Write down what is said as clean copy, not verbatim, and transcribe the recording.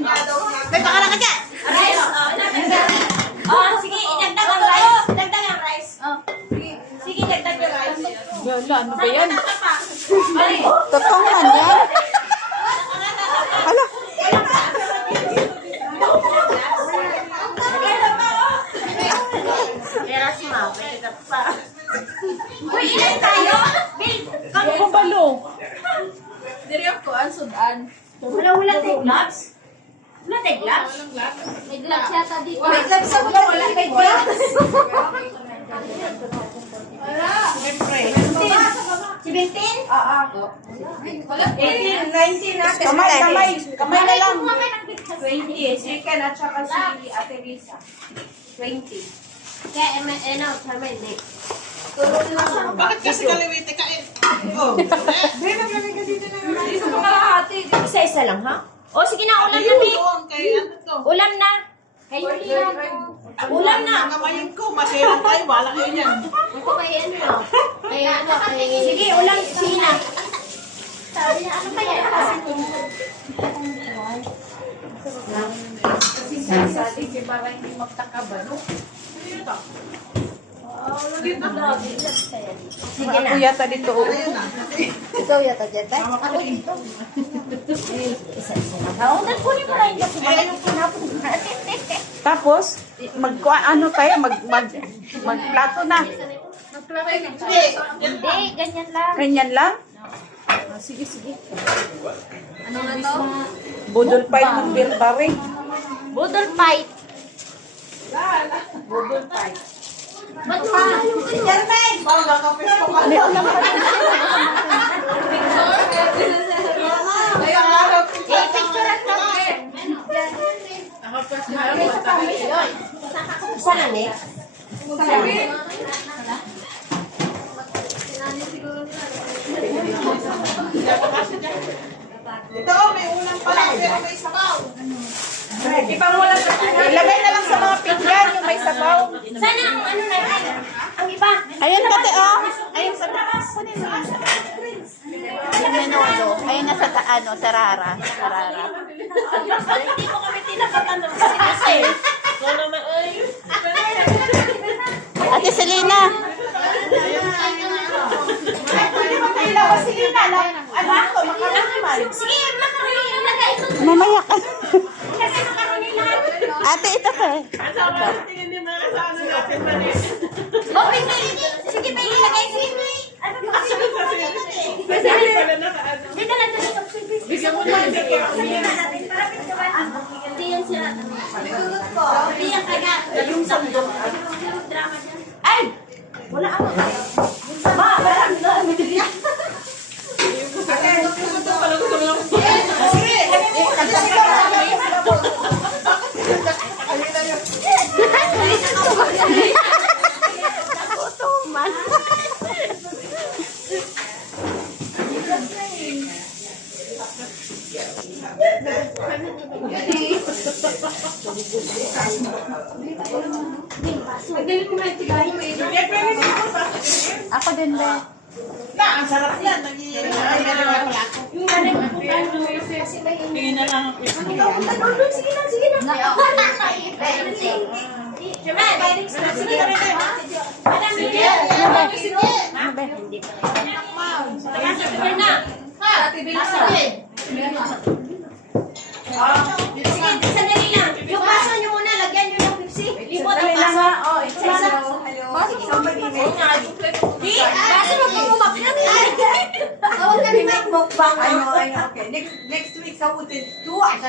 May pakala ka dyan. Rice. Sige, idagdag ang rice. Idagdag ang rice. Sige, idagdag yung rice. Wala, ano ba yan? Ay, Totoo man yan. Hala. uy, ilan tayo? Bill, Ako balo. Diri ako ang sudan. wala tayong gloves? Wala tayong gloves? May gloves yata dito. May gloves sa mga wala kay gloves. 17? Oo. 18, 19 natin. Kamay na lang. 20. Si Ken at saka si Ate Lisa. 20. Kaya, tama hindi. Bakit kasi kaliwite ka eh? Oh. Dito pa kalahati. Isa-isa lang, ha? O, sige na, ulam na, Nick. Doon kay ano to? Ulam na. Kayo ulam na. Mga mayin ko, masirang tayo, wala kayo yan. Ako kay ano? Kay ano? Sige, ulam. Sina. Sabi niya, ano kaya? Sabi si para hindi magtakaba, no? Sige na. Ako yata dito. Oo. Ikaw yata dyan, ba? Ako dito. Isa-isa lang. Haungan ko ni Maray kasi Eh, Tapos, ano tayo, magplato na. hindi. hindi, ganyan lang. Ganyan lang? Sige, sige. Ano nga to? Budol pa yung berbari. Budol fight. Budol pa. Ba't wala yung Jermaine! Bawal ka, pesto ka. May ulam pa rin. Ayun, harap. picturean mo? Isa na, Nick. Ito, may ulam pala, pero may sabaw. Ilagay na lang sa mga pinggan yung may sabaw. Sana ang ano na ang iba. Ayan kate, oh. Ayun sa taas. Ayun na sa ano, sa Rara. Sa Rara. Hindi ko kami tinapatanong kasi. Wala naman, ay. Ate Selena. Sige, makaroni ang lagay ko. Mamaya ka. Kasi makaroni lahat. Ate, ito ka. Tingin din mga sa ano natin ba rin? Okay, sige, may ilagay si ano ba kasi? Kasi pala nakaano. Dito lang dito. Bigyan mo lang dito. Hindi yan sila. Hindi yan kaya. Yung sandok. Drama dyan. Ay! Wala ako. Ma, marami na. Ako din ba? Na, ang sarap yan. Nag-iingat. Ay, meron pala ako. Tingin na lang ako. Sige na, sige na. Jamal, sige na rin. Madam, sige. Ano ba? Sige na. Sige, sandali lang. Yung baso nyo muna, lagyan nyo ng Pepsi. Libot ang baso. Di, baso mo kung umapit. Huwag kami mag-mukbang. Okay. Next week, sa utin. 2 as